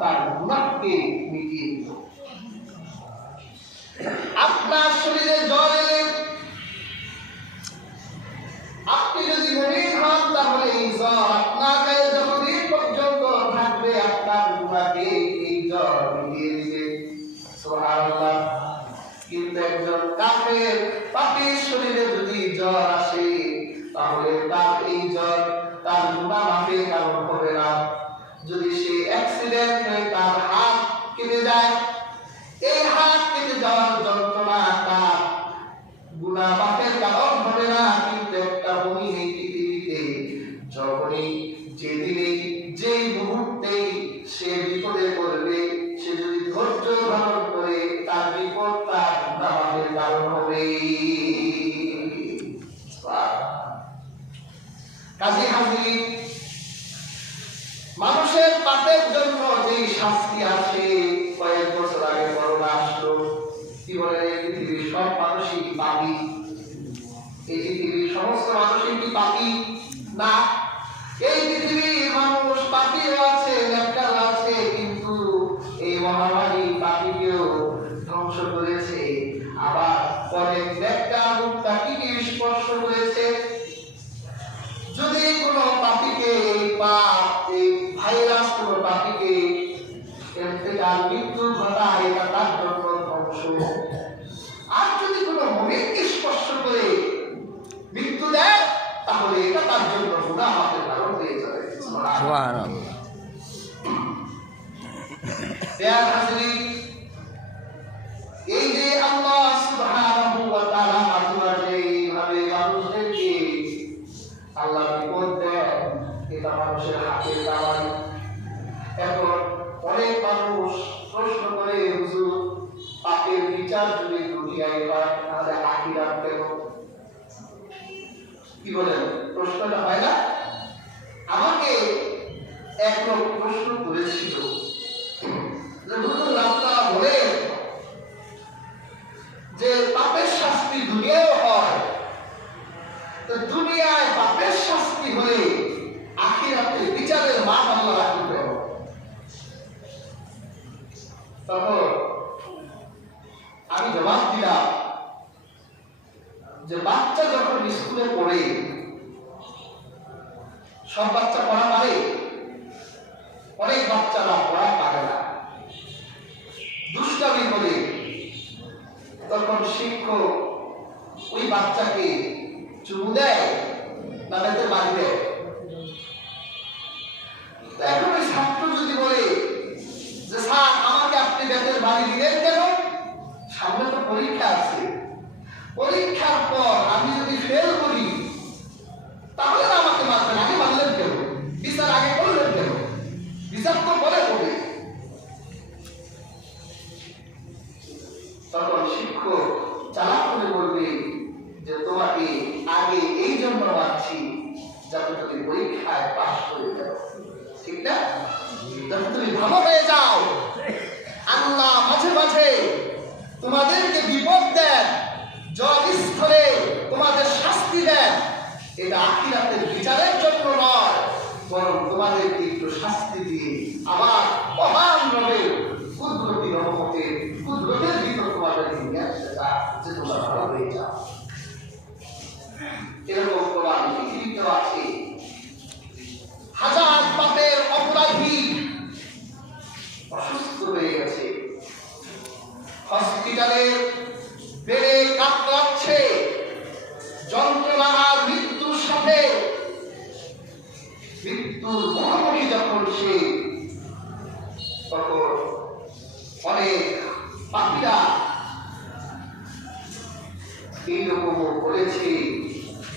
তার গুনাহকে মিটিয়ে দিল। আপনার শরীরে জ্বর এলে আপনি যদি মুমিন হন তাহলে এই জ্বর আপনার গায়ে যতদিন পর্যন্ত থাকবে আপনার গুনাহকে এই জ্বর মিটিয়ে দিবে। সুবহানাল্লাহ। কিন্তু একজন কাফের পাপীর শরীরে যদি জ্বর আসে তাহলে তার এই জ্বর তার গুনাহ মাফের কারণ হবে না। যদি সে অ্যাক্সিডেন্ট হয়ে তার হাত কেটে যায়, এই হাত কেটে যাওয়ার যন্ত্রণা তার গুনাহ মাফের কারণ হবে না। কিন্তু একটা মুমিন এই পৃথিবীতে যখনই যেদিনে যেই মুহূর্তে সে বিপদে পড়বে, সে যদি ধৈর্য ধারণ করে তার বিপদ তার গুনাহ মাফের কারণ হবে। কাজী হাজির মানুষের পাপের জন্য যে শাস্তি আসে, কয়েক বছর আগে করোনা আসলো, কি বলে এই পৃথিবীর সব মানুষই কি পাপী? এই পৃথিবীর সমস্ত মানুষই কি পাপী? না, এই পৃথিবীর মানুষ পাপীও আছে, নেককারও আছে, কিন্তু এই মহামারী পাপীকেও ধ্বংস করেছে, আবার অনেক নেককার মুত্তাকিকে স্পর্শ করেছে। যদি কোনো পাপীকে এই পাপ, এই ভাইরাস কোনো পাপীকে তার মৃত্যু ঘটায়, এটা তার জন্য ধ্বংস। আর যদি কোনো মুমিনকে স্পর্শ করে মৃত্যু দেয় তাহলে এটা তার জন্য গুনাহ মাফের কারণ হয়ে যাবে। সুবহানাল্লাহ। এই যে আল্লাহ সুবহানাহু ওয়া তাআলা মাঝে এইভাবে মানুষদেরকে আল্লাহ বিপদ দেয়, এটা মানুষের হাতের কামাই। এখন অনেক মানুষ প্রশ্ন করে, হুজুর পাপের বিচার যদি দুনিয়ায় হয় তাহলে আখিরাত কেন? কি বলেন? প্রশ্নটা হয় না? আমাকে এক লোক প্রশ্ন করেছিল যে হুজুর আপনারা বলেন যে পাপের শাস্তি দুনিয়ায় হয়, তো দুনিয়ায় পাপের শাস্তি হলে আখিরাতে বিচারের মান আল্লাহ রাখবে। তখন আমি জবাব দিলাম যে বাচ্চা যখন স্কুলে পড়ে, সব বাচ্চা পড়া পারে? অনেক বাচ্চারা পড়া পারে না, দুষ্টামি করে, তখন শিক্ষক ওই বাচ্চাকে চুমু দেয় না বেতের বাড়ি দেয়? এখন ওই ছাত্র যদি বলে যে স্যার আমাকে আপনি বেতের বাড়ি দিলেন কেন? সামনে তো পরীক্ষা আছে, পরীক্ষার পর আমি যদি ফেল করি তাহলে না আমাকে মারবেন, আগে মারলেন কেন? বিচার আগে করলেন কেন? বিচার তো পরে হবে। তখন শিক্ষক চালাক করে বলবে যে তোমাকে আগে এই জন্য মারছি যাতে তুমি পরীক্ষায় পাস করে যাও, ঠিক না? যাতে তুমি ভালো হয়ে যাও। আল্লাহ মাঝে মাঝে তোমাদেরকে বিপদ দেন, জয়স্থলে তোমাদের শাস্তি দেন, এটা আখিরাতের বিচারের জন্য নয়, বরং তোমাদেরকে একটু শাস্তি দিয়ে আবার মহান রবের কুদরতি রহমতের কুদরতের ভিতর তোমাদেরকে নিয়ে আসতে চায় যে তোমরা ভালো হয়ে যাও। এরকম প্রমাণ পৃথিবীতেও আছে। হাজার পাপের অপরাধী অসুস্থ হয়ে গেছে, হসপিটালে বেড়ে কাতরাচ্ছে, যন্ত্রণা আর মৃত্যুর সাথে মৃত্যুর মুখোমুখি যখন সে, তখন অনেক পাপীরা এইরকম বলেছে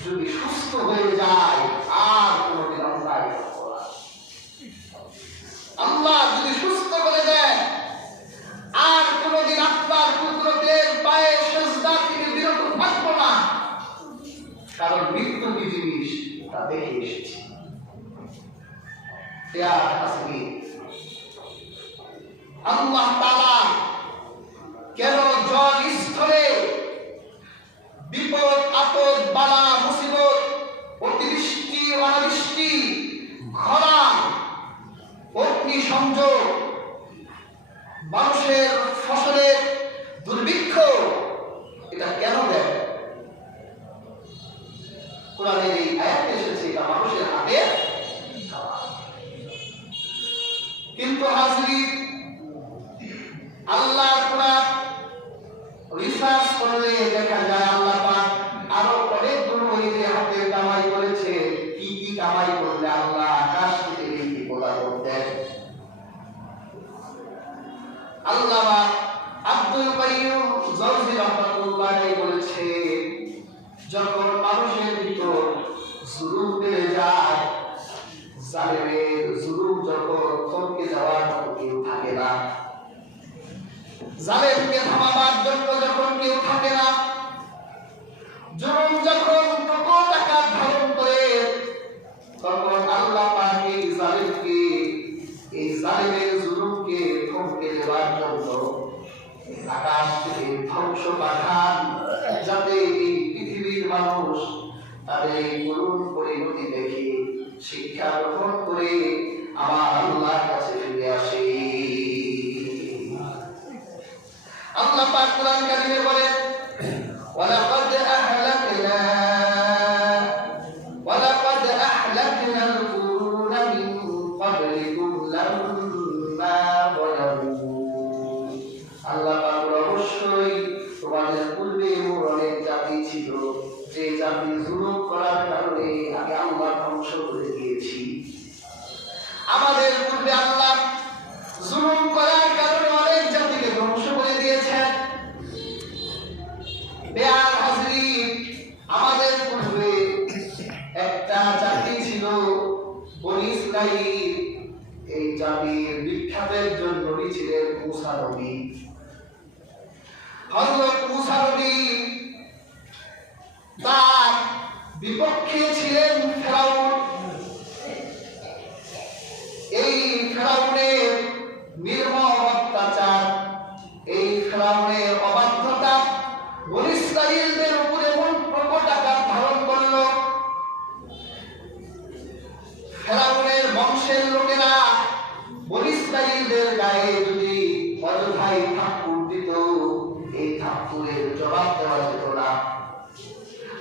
যদি সুস্থ হয়ে যায় আর কোনদিন অন্যায় করব না। আল্লাহ যদি সুস্থ করে দেন আর কোনদিন আপনার কুদরতের পায়ে সিজদা থেকে বিরত থাকবো না, কারণ মৃত্যু কি জিনিস তা দেখে এসেছি। আল্লাহ তাআলা কেন জনস্থলে বিপদ আপদ বালা মুসিবত, অতিবৃষ্টি অনাবৃষ্টি, খরা, অগ্নি সংযোগ মানুষের ফসলের দুর্ভিক্ষ এটা কেন দেয়? কোরআনের এই আয়াতে এসেছে এটা মানুষের হাতে খাওয়া। কিন্তু হাজরিন, আল্লাহ কোরআন রিসার্চ করলে দেখা যায় আল্লাহ পাক আরো অনেকগুলো এই যে হাতে কামাই করেছে, কি কি কামাই করলে আল্লাহ আকাশ থেকে এই পদার্থ দেন। আল্লামা আব্দুল কাইয়ুম জাওজি রাহমাতুল্লাহ আলাইহি বলেছে, যখন মানুষের ভিতর জুলুম বেড়ে যায়, জালেমের জুলুম যখন থমকে যাওয়ার মতো কেউ থাকে না, জালেমকে থামাবার জন্য যখন কেউ থাকে না, জুলুম যখন প্রকট আকার ধারণ করে, তখন আল্লাহ পাক এই জালেমকে, এই জালেমের জুলুমকে থমকে দেওয়ার জন্য আকাশ থেকে ধ্বংস পাঠান, যাতে এই পৃথিবীর মানুষ তাদের এই করুণ পরিণতি দেখে শিক্ষা গ্রহণ করে আমার আল্লাহর কাছে ফিরে আসে। আল্লাহ পাক কোরআন কারীমে বলেন, ওয়ালাকাদ আহলাকনাল কুরুনা মিন ক্বাবলিকুম লাম্মা যালামু। আল্লাহ পাক অবশ্যই তোমাদের পূর্বে অনেক জাতি ছিল, যে জাতি জুলুম করার কারণে আমি আল্লাহ ধ্বংস করে দিয়েছি। আমাদের পূর্বে আল্লাহ জুলুম করার কারণে অনেক জাতিকে ধ্বংস করে দিয়েছেন। বেয়ার হাজরিন, আমাদের পূর্বে একটা জাতি ছিল বনী ইসরাঈল। এই জাতির বিখ্যাতের জন্য ছিলেন মূসা নবী। হযরত মূসা নবী, তার বিপক্ষে ছিলেন ফেরাউন। এই ফেরাউনের নির্মম অত্যাচার, এই ফেরাউনের অবাধ্যতা বনী ইসরাঈলদের উপরে এমন প্রকট আকার ধারণ করল, ফেরাউনের বংশের লোকেরা বনী ইসরাঈলদের গায়ে যদি অযথাই থাপ্পড় দিত, এই থাপ্পড়ের জবাব দেওয়া যেত না।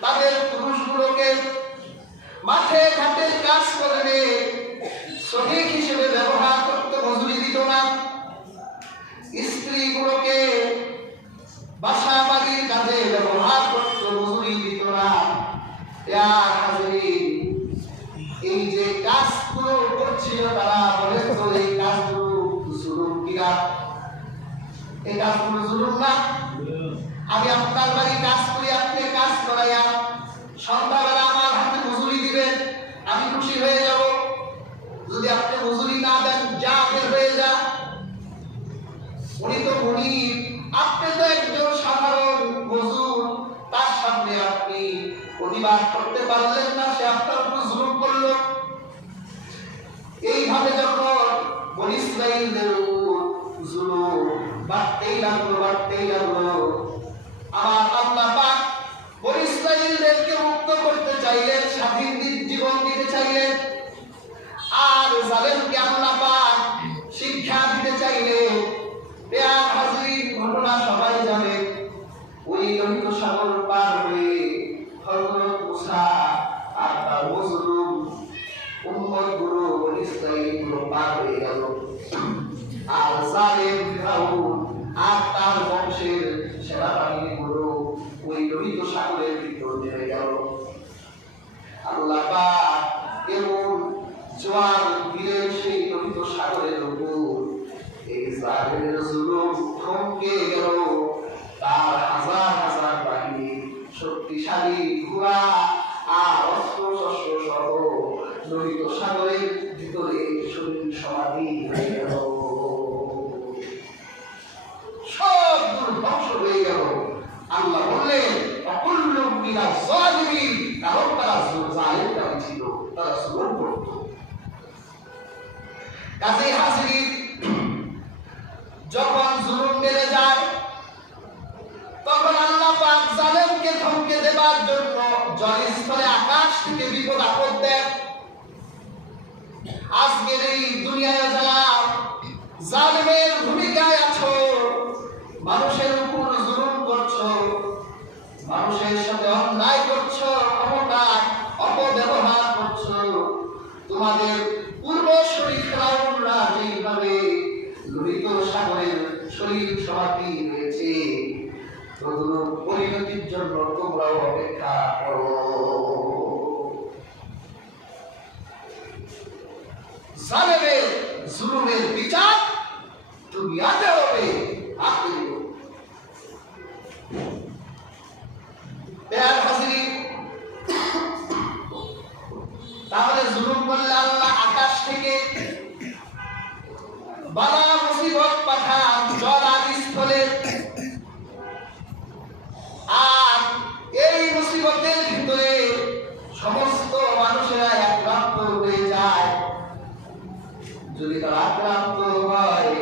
তাদের পুরুষগুলোকে মাঠে ঘাটে কাজ করবে শ্রমিক হিসেবে ব্যবহার করতে মজুরি দিত না। স্ত্রীগুলোকে বাসা বাড়ির কাজে ব্যবহার করতে মজুরি দিত না। এই যে কাজগুলো করছিল তারা, বলেন তো এই কাজগুলো জুলুম কিনা? এই কাজগুলো জুলুম না? আমি আপনার বাড়ি কাজ করি, আপনি কাজ করাইয়া সন্ধ্যাবেলা আমার হাতে মজুরি দিবেন, আমি খুশি হয়ে যাব। যদি আপনি মজুরি না দেন, যা বের হয়ে যা। উনি তো গরিব, আপনি তো একজন সাধারণ মজুর, তার সামনে আপনি প্রতিবাদ করতে পারলেন না, সে আপনার উপর জুলুম করলো। এইভাবে যখন বনী ইসরাঈলদের উপর জুলুম বাড়তেই লাগলো, আমার আল্লাহ পাক বনী ইসরাঈলদেরকে মুক্ত করতে চাইলেন, স্বাধীন জীবন দিতে চাইলেন। আর জালেমকে আল্লাহ পাক শিক্ষা দিতে চাইলেন। বেয়ার হাজরিন, ঘটনা সবাই জানে। ওই লোহিত সাগর পার হয়ে হযরত মূসা আর তার মজলুম উম্মতগুলো বনী ইসরাঈলগুলো পার হয়ে গেল। আর জালেম ফিরআউন আর তার বংশের সেনাবাহিনীগুলো ওই লোহিত সাগরের ভিতর নেমে গেল। আল্লাহ পাক এমন জোয়ার দিলেন সেই লোহিত সাগরের উপর, এই জালেমের জুলুম থমকে গেল। তার হাজার হাজার বাহিনী, শক্তিশালী ঘোড়া আর অস্ত্র শস্ত্র সহ লোহিত সাগরের ভিতরে শরীর সমাধি হয়ে গেল, সব ধ্বংস হয়ে গেল। আল্লাহ বললেন, অকুল্লুম মিনাজ জালিমিন, কারণ তারা জালেমরা ছিল, তারা জুলুম করত। কাজেই হাজরিন, যখন জুলুম বেড়ে যায়, তখন আল্লাহ পাক জালেমকে থমকে দেবার জন্য জলস্থলে আকাশ থেকে বিপদ আপদ দেন। আজকের এই দুনিয়ায় যারা জালেমের ভূমিকা জায়গায় আছো, মানুষের উপর জুলুম করছো, মানুষের সাথে অন্যায় করছো, ক্ষমতার অপব্যবহার করছো, তোমাদের পূর্বসূরি ফেরাউনরা যেইভাবে লোহিত সাগরের শরীর সমাধি হয়েছে, তদ্রূপ পরিণতির জন্য তোমরাও অপেক্ষা করো। জালেমের জুলুমের বিচার দুনিয়াতে হবে, আখিরাতেও। তাহলে জুলুম করলে আল্লাহ আকাশ থেকে বালা মুসিবত পাঠান, জল আদি স্থলে, আর এই মুসিবতের ভিতরে সমস্ত মানুষেরা আক্রান্ত হয়ে যায়। যদি তারা আক্রান্ত হয়,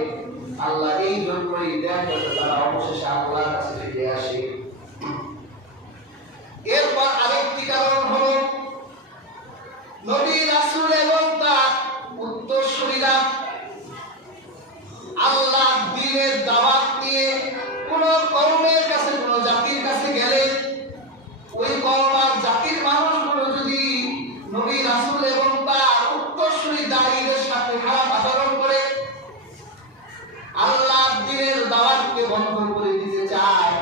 আল্লাহ এই জন্যই দেন যাতে তারা অবশেষে আল্লাহর কাছে ফিরে আসে। এরপর আরেকটি কারণ হলো নবী রাসূল এবং তার উত্তরসূরিরা আল্লাহ দ্বীনের দাওয়াত নিয়ে কোন কওমের কাছে, কোন জাতির কাছে গেলে ওই কওম আর জাতির মানুষগুলো যদি নবী রাসূল এবং তার উত্তরসূরি দায়ীদের সাথে খারাপ আচরণ করে আল্লাহ দ্বীনের দাওয়াতকে বন্ধ করে দিতে চায়,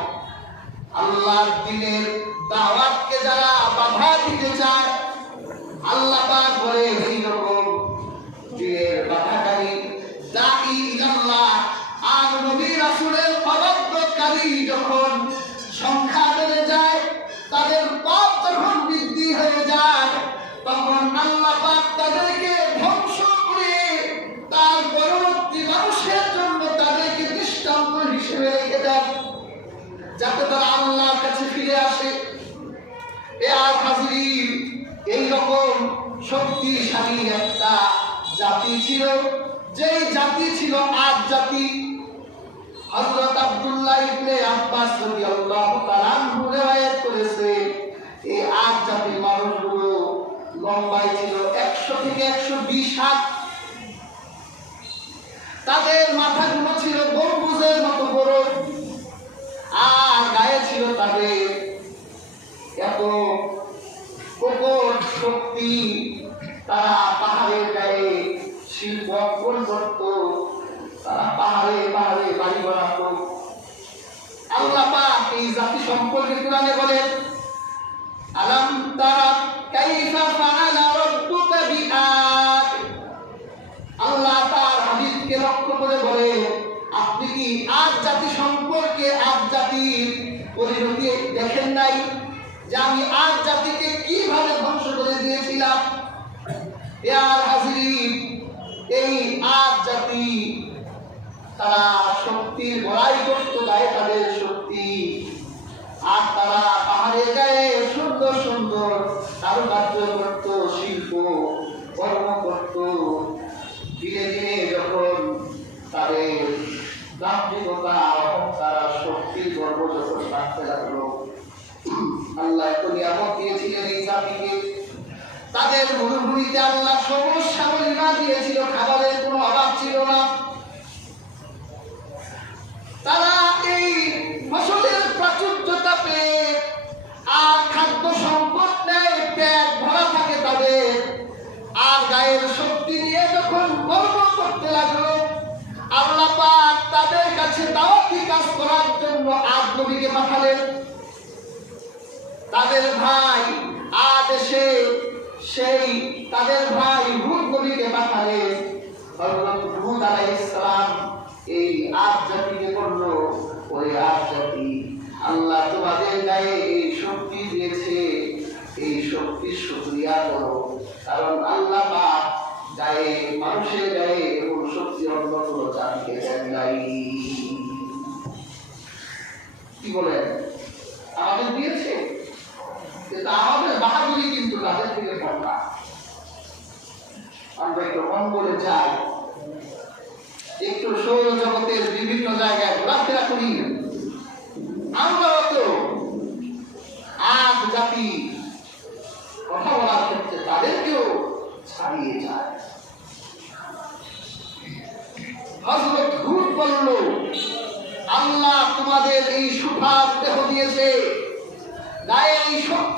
আল্লাহ দ্বীনের দাওয়াতকে যারা বাধা দিতে চায়, আল্লাহ পাক বলে এই রকম দ্বীনের বাধাকারী দাঈ ইলাল্লাহ আর নবী রাসূলের অবাধ্যকারী যখন সংখ্যা বেড়ে যায়, তাদের পাপ যখন বৃদ্ধি হয়ে যায়, তখন আল্লাহ পাক তাদেরকে ধ্বংস করে তার পরবর্তী মানুষের জন্য তাদেরকে দৃষ্টান্ত হিসেবে রেখে দেন, যাতে তারা আল্লাহর কাছে ফিরে আসে। এ আর হাজির, এইরকম শক্তিশালী একটা জাতি ছিল, যেই জাতি ছিল আদ জাতি। হযরত আব্দুল্লাহ ইবনে আব্বাস রাদিয়াল্লাহু তাআলা আনহু রিওয়ায়াত করেছে, এই আদ জাতির মানুষগুলো লম্বাই ছিল 100 থেকে 120 হাত, তাদের মাথাগুলো ছিল গম্বুজের মতো বড়, আর গায়ে ছিল তাদের এত প্রকট শক্তি, তারা পাহাড়ের গায়ে শিল্প অর্পণ করত, তারা পাহাড়ে পাহাড়ে বাড়ি বানাতো। আল্লাহ পাক এই জাতি সম্পর্কে কোরআনে বলেন, আলাম তারা কাইফা ফাআলা রাব্বুকা বিআদ। আল্লাহ তার হাবিবকে লক্ষ্য করে বলে, আপনি কি আদ জাতি সম্পর্কে, আদ জাতির পরিণতি দেখেন নাই, যে আমি আদ জাতিকে কিভাবে ধ্বংস করে দিয়েছিলাম। ইয়ার হাজির, এই আদ জাতি তারা শক্তির বড়াই করত, গায়ে তাদের শক্তি, আর তারা পাহাড়ের গায়ে সুন্দর সুন্দর কারুকার্য করত, শিল্প কর্ম করত। ধীরে ধীরে যখন তাদের দাম্ভিকতা, অহংকার, শক্তির গর্ব যখন বাড়তে লাগলো, আল্লাহ এত নিয়ামত দিয়েছিলেন এই জাতিকে, তাদের মরুভূমিতে আল্লাহ সবুজ শ্যামলিমা দিয়েছিল, খাবারের কোনো অভাব ছিল না। তারা এই ফসলের প্রাচুর্যতা পেয়ে আর খাদ্য সম্পদ নেয়, পেট ভরা থাকে তাদের, আর গায়ের শক্তি নিয়ে যখন কর্ম করতে লাগলো, আল্লাহ পাক তাদের কাছে দাওয়াতি কাজ করার জন্য আদ নবীকে পাঠালেন। তাদের ভাই আদ এসে সেই তাদের ভাই হুদ নবীকে পাঠালেন। হযরত হুদ আলাইহিস সালাম এই আদ জাতিকে বলল, ওই আদ জাতি, আল্লাহ তোমাদের গায়ে এই শক্তি দিয়েছে, এই শক্তির শুকরিয়া করো, কারণ আল্লাহ পাক গায়ে, মানুষের গায়ে এমন শক্তি অন্য কোনো জাতিকে দেন নাই। কি বলেন, আমাদের দিয়েছে, কিন্তু আমাদের বাহাদুরি কিন্তু তাদের থেকে কম না। আমরা একটু অঙ্গলে যাই, একটু সৌরজগতের বিভিন্ন জায়গায় ঘোরাফেরা করি, আমরাও তো আদ জাতি কথা বলার ক্ষেত্রে তাদেরকেও ছাড়িয়ে যায়। হযরত হুদ বলল, তোমাদের এই সুঠাম দেহ দিয়েছে, গায়ে এই শক্তি